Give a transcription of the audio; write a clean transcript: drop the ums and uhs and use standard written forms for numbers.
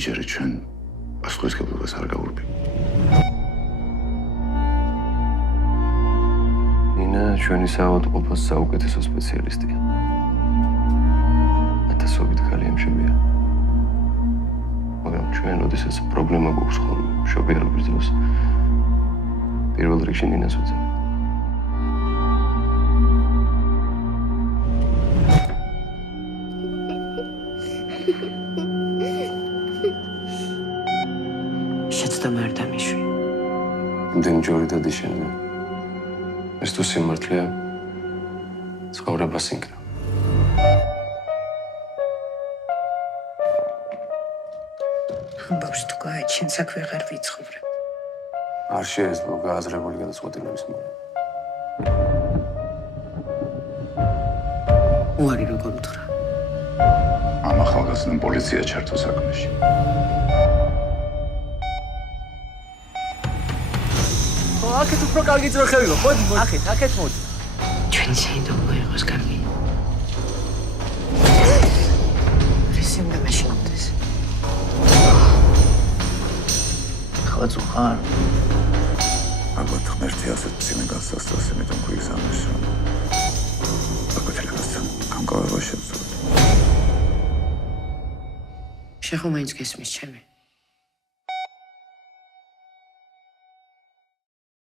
იმიჯერით ჩვენ პასუხისმგებლობას არ გავურბი. ნინა ჩვენი საავადმყოფოს საუკეთესო სპეციალისტია. ათასობით ქალი ემშებია. მაგრამ ჩვენ ოდესაც პრობლემა გვაქვს ხოლმე მშობიარობის დროს პირველ რიგში ნინას ვეძებთ. შეცდომა არ დამიშვი. იმდენი ჯორი დადის შენზე. ეს თუ სიმართლეა, ცხოვრება სინკრა. ამბავს თუ გააჩენ საქმე აღარ ვიცხოვრებ. არ შეეძლო გააზრებული გადაწყვეტილების მიღება. უარი როგორ უთხრა. ამ ახალგაზრდამ პოლიცია ჩართო საქმეში. აქეთ უფრო კარგი ძროხებია. მოდი, აქეთ მოდი. ჩვენი საინდომო იყოს კარგი. რისიმ დამაშინდეს. ხაწუ ხარ. ალბათ ღმერთი ასეთ წინე გასასწრას იმიტომ გვიგზავნეს რომ აკუთრებასთან გამკავება შემწვდეთ. შეხო მაინც გესმის ჩემი.